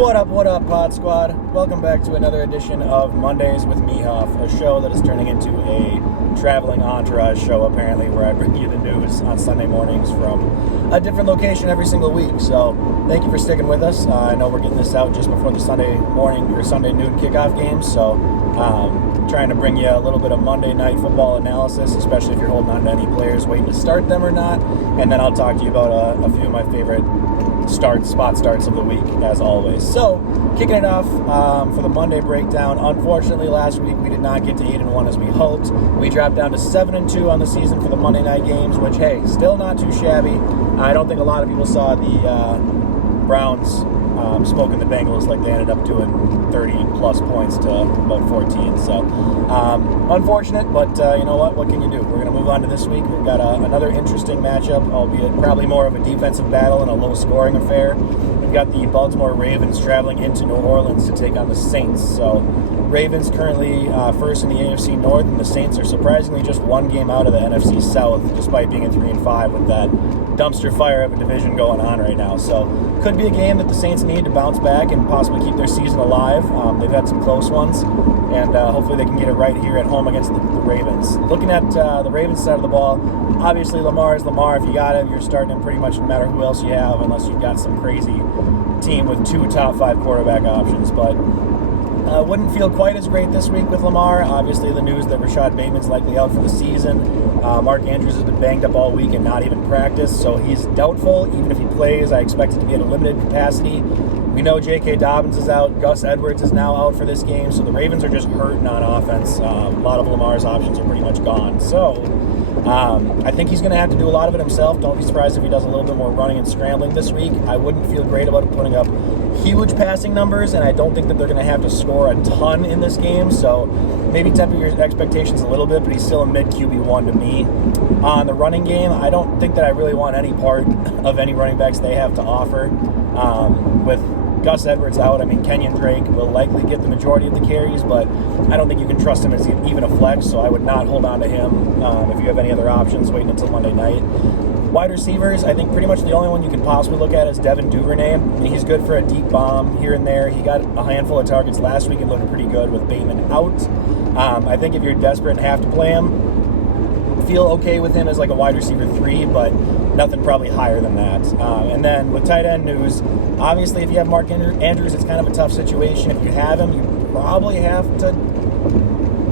What up, Pod Squad? Welcome back to another edition of Mondays with Mehoff, a show that is turning into a traveling entourage show, apparently, where I bring you the news on Sunday mornings from a different location every single week. So, thank you for sticking with us. I know we're getting this out just before the Sunday morning or Sunday noon kickoff games, so trying to bring you a little bit of Monday night football analysis, especially if you're holding on to any players waiting to start them or not. And then I'll talk to you about a few of my favorite spot starts of the week, as always. So, kicking it off for the Monday breakdown. Unfortunately, last week we did not get to 8-1 as we hoped. We dropped down to 7-2 on the season for the Monday night games, which, hey, still not too shabby. I don't think a lot of people saw the Browns smoking the Bengals like they ended up doing 30-plus points to about 14. So, unfortunate, but you know what? What can you do? We're going to move on to this week. We've got another interesting matchup, albeit probably more of a defensive battle and a low-scoring affair. We've got the Baltimore Ravens traveling into New Orleans to take on the Saints. So, Ravens currently first in the AFC North, and the Saints are surprisingly just one game out of the NFC South, despite being at 3-5 with that dumpster fire of a division going on right now. So, could be a game that the Saints need to bounce back and possibly keep their season alive. They've had some close ones, and hopefully they can get it right here at home against the Ravens. Looking at the Ravens side of the ball, obviously Lamar is Lamar. If you got him, you're starting him pretty much no matter who else you have, unless you've got some crazy team with two top 5 quarterback options. But wouldn't feel quite as great this week with Lamar. Obviously, the news that Rashad Bateman's likely out for the season. Mark Andrews has been banged up all week and not even practiced, so he's doubtful. Even if he plays, I expect it to be at a limited capacity. We know J.K. Dobbins is out. Gus Edwards is now out for this game, so the Ravens are just hurting on offense. A lot of Lamar's options are pretty much gone. So I think he's going to have to do a lot of it himself. Don't be surprised if he does a little bit more running and scrambling this week. I wouldn't feel great about him putting up huge passing numbers, and I don't think that they're going to have to score a ton in this game. So maybe temper your expectations a little bit, but he's still a mid-QB1 to me. On the running game, I don't think that I really want any part of any running backs they have to offer. With Gus Edwards out, I mean, Kenyon Drake will likely get the majority of the carries, but I don't think you can trust him as even a flex, so I would not hold on to him if you have any other options waiting until Monday night. Wide receivers, I think pretty much the only one you can possibly look at is Devin Duvernay. I mean, he's good for a deep bomb here and there. He got a handful of targets last week and looked pretty good with Bateman out. I think if you're desperate and have to play him, feel okay with him as like a wide receiver 3, but nothing probably higher than that. And then with tight end news, obviously if you have Mark Andrews, it's kind of a tough situation. If you have him, you probably have to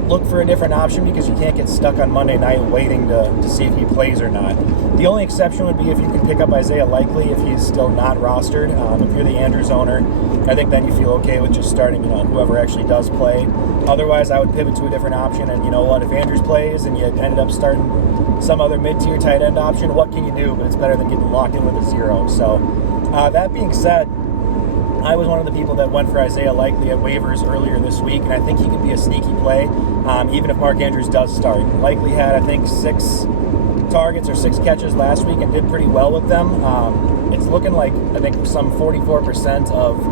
look for a different option because you can't get stuck on Monday night waiting to see if he plays or not. The only exception would be if you can pick up Isaiah Likely if he's still not rostered. If you're the Andrews owner, I think then you feel okay with just starting, whoever actually does play. Otherwise, I would pivot to a different option. And you know what? If Andrews plays and you ended up starting some other mid-tier tight end option, what can you do? But it's better than getting locked in with a 0. So that being said, I was one of the people that went for Isaiah Likely at waivers earlier this week, and I think he could be a sneaky play, even if Mark Andrews does start. Likely had, I think, 6 targets or 6 catches last week and did pretty well with them. It's looking like, I think, some 44% of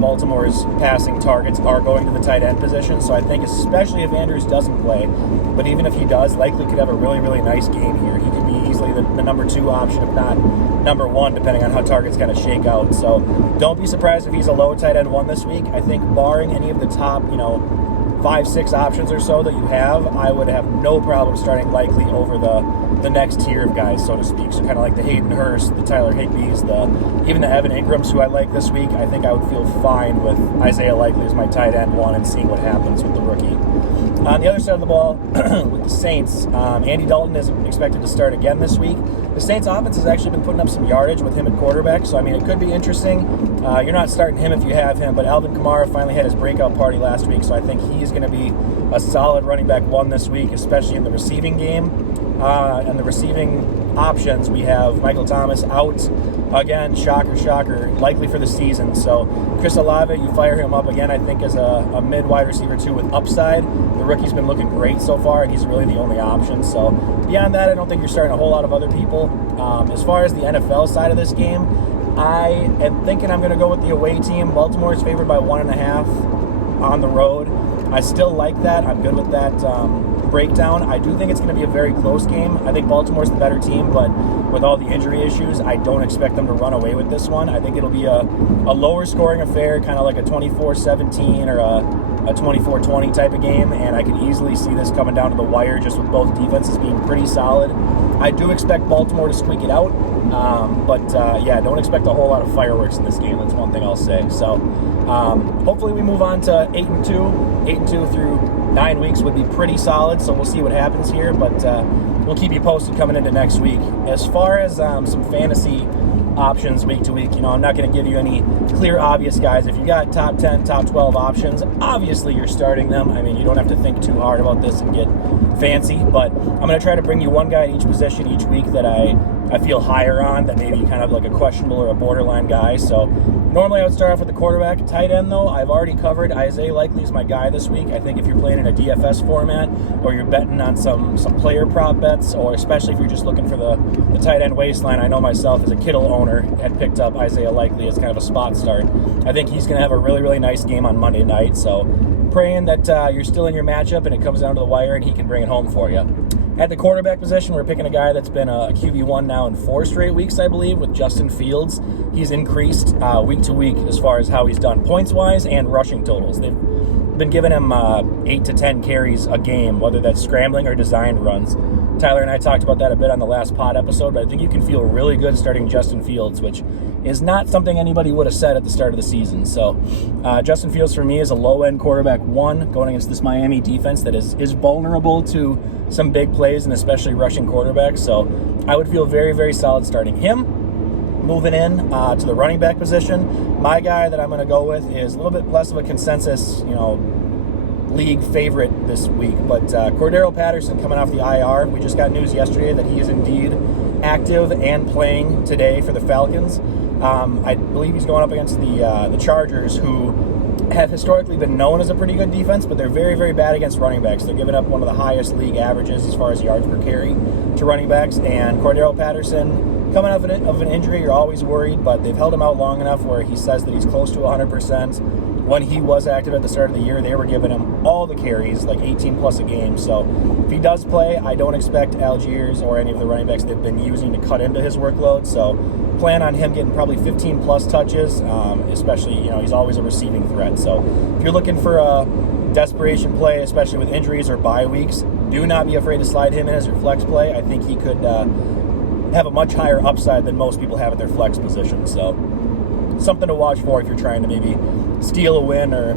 Baltimore's passing targets are going to the tight end position, so I think especially if Andrews doesn't play, but even if he does, Likely could have a really, really nice game here. He could be easily the number 2 option, if not number 1, depending on how targets kind of shake out. So don't be surprised if he's a low tight end 1 this week. I think barring any of the top, 5-6 options or so that you have, I would have no problem starting Likely over the next tier of guys, so to speak. So kind of like the Hayden Hurst, the Tyler Higbees, even the Evan Ingrams, who I like this week. I think I would feel fine with Isaiah Likely as my tight end 1 and seeing what happens with the rookie. On the other side of the ball, with the Saints, Andy Dalton is expected to start again this week. The Saints offense has actually been putting up some yardage with him at quarterback, so I mean, it could be interesting. You're not starting him if you have him, but Alvin Kamara finally had his breakout party last week, so I think he's going to be a solid running back 1 this week, especially in the receiving game. And the receiving options, we have Michael Thomas out again, shocker, likely for the season. So Chris Olave, you fire him up again, I think, as a mid-wide receiver 2 with upside. The rookie's been looking great so far, and he's really the only option. So beyond that, I don't think you're starting a whole lot of other people. As far as the NFL side of this game, I am thinking I'm going to go with the away team. Baltimore is favored by 1.5 on the road. I still like that. I'm good with that breakdown. I do think it's going to be a very close game. I think Baltimore's the better team, but with all the injury issues, I don't expect them to run away with this one. I think it'll be a lower scoring affair, kind of like a 24-17 or a 24-20 type of game, and I could easily see this coming down to the wire just with both defenses being pretty solid. I do expect Baltimore to squeak it out, but don't expect a whole lot of fireworks in this game. That's one thing I'll say. So hopefully we move on to 8-2. 8-2 through 9 weeks would be pretty solid, so we'll see what happens here, but we'll keep you posted coming into next week. As far as some fantasy options week to week, I'm not going to give you any clear, obvious guys. If you got top 10, top 12 options, obviously you're starting them. I mean, you don't have to think too hard about this and get fancy, but I'm going to try to bring you one guy at each position each week that I feel higher on, that maybe kind of like a questionable or a borderline guy. So normally I would start off with the quarterback. Tight end, though, I've already covered. Isaiah Likely is my guy this week. I think if you're playing in a DFS format or you're betting on some player prop bets, or especially if you're just looking for the tight end waistline, I know myself as a Kittle owner had picked up Isaiah Likely as kind of a spot start. I think he's going to have a really, really nice game on Monday night. So praying that you're still in your matchup and it comes down to the wire and he can bring it home for you. At the quarterback position, we're picking a guy that's been a QB1 now in 4 straight weeks, I believe, with Justin Fields. He's increased week to week as far as how he's done points-wise and rushing totals. They've been giving him 8 to 10 carries a game, whether that's scrambling or designed runs. Tyler and I talked about that a bit on the last pod episode, but I think you can feel really good starting Justin Fields, which is not something anybody would have said at the start of the season. So Justin Fields for me is a low-end quarterback 1 going against this Miami defense that is vulnerable to some big plays and especially rushing quarterbacks. So I would feel very, very solid starting him. Moving in to the running back position, my guy that I'm going to go with is a little bit less of a consensus, league favorite this week, but Cordero Patterson coming off the IR. We just got news yesterday that he is indeed active and playing today for the Falcons. I believe he's going up against the Chargers, who have historically been known as a pretty good defense, but they're very, very bad against running backs. They're giving up one of the highest league averages as far as yards per carry to running backs, and Cordero Patterson, coming off of an injury, you're always worried, but they've held him out long enough where he says that he's close to 100%. When he was active at the start of the year, they were giving him all the carries, like 18 plus a game. So if he does play, I don't expect Algiers or any of the running backs they've been using to cut into his workload. So plan on him getting probably 15 plus touches, especially, he's always a receiving threat. So if you're looking for a desperation play, especially with injuries or bye weeks, do not be afraid to slide him in as your flex play. I think he could have a much higher upside than most people have at their flex position. So something to watch for if you're trying to maybe steal a win or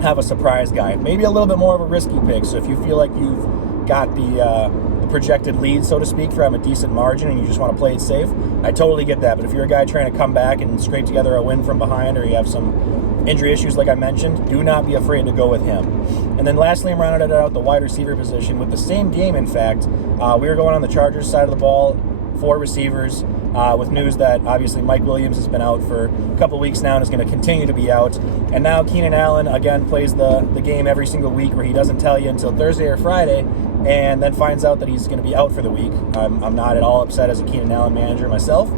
have a surprise guy. Maybe a little bit more of a risky pick. So if you feel like you've got the projected lead, so to speak, from a decent margin and you just want to play it safe, I totally get that. But if you're a guy trying to come back and scrape together a win from behind, or you have some injury issues like I mentioned, do not be afraid to go with him. And then lastly, I'm rounding it out the wide receiver position with the same game, in fact. We were going on the Chargers side of the ball, 4 receivers, with news that obviously Mike Williams has been out for a couple weeks now and is going to continue to be out. And now Keenan Allen, again, plays the game every single week where he doesn't tell you until Thursday or Friday and then finds out that he's going to be out for the week. I'm not at all upset as a Keenan Allen manager myself.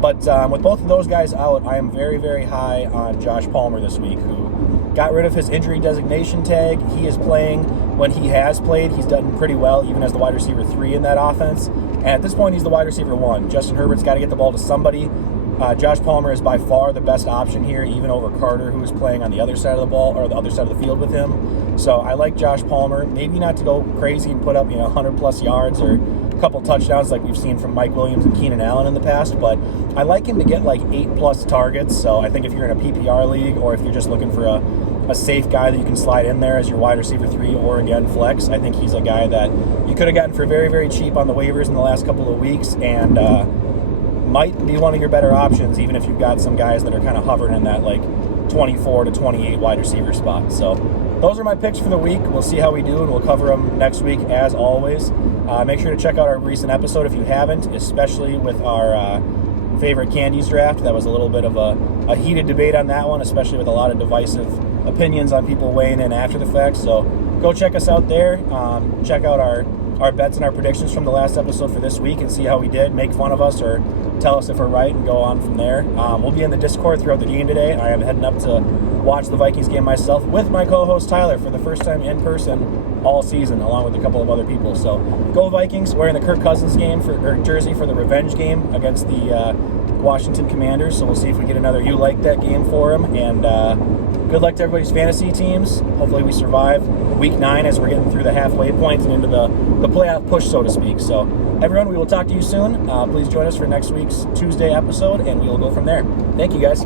But with both of those guys out, I am very, very high on Josh Palmer this week, who got rid of his injury designation tag. He is playing when he has played. He's done pretty well, even as the wide receiver 3 in that offense. And at this point, he's the wide receiver 1. Justin Herbert's got to get the ball to somebody. Josh Palmer is by far the best option here, even over Carter, who is playing on the other side of the ball, or the other side of the field with him. So I like Josh Palmer. Maybe not to go crazy and put up 100-plus yards or a couple touchdowns like we've seen from Mike Williams and Keenan Allen in the past, but I like him to get like 8-plus targets. So I think if you're in a PPR league, or if you're just looking for a safe guy that you can slide in there as your wide receiver 3 or, again, flex, I think he's a guy that you could have gotten for very, very cheap on the waivers in the last couple of weeks, and might be one of your better options, even if you've got some guys that are kind of hovering in that like 24 to 28 wide receiver spot. So those are my picks for the week. We'll see how we do, and we'll cover them next week as always. Make sure to check out our recent episode if you haven't, especially with our favorite candies draft. That was a little bit of a heated debate on that one, especially with a lot of divisive opinions on people weighing in after the fact. So go check us out there. Check out our bets and our predictions from the last episode for this week and see how we did. Make fun of us or tell us if we're right and go on from there. We'll be in the Discord throughout the game today. I am heading up to watch the Vikings game myself with my co-host Tyler for the first time in person all season, along with a couple of other people. So go Vikings! Wearing the Kirk Cousins jersey for the revenge game against the Washington Commanders. So we'll see if we get another "you like that" game for him. And good luck to everybody's fantasy teams. Hopefully we survive Week 9 as we're getting through the halfway point and into the playoff push, so to speak. So everyone, we will talk to you soon. Please join us for next week's Tuesday episode, and we will go from there. Thank you, guys.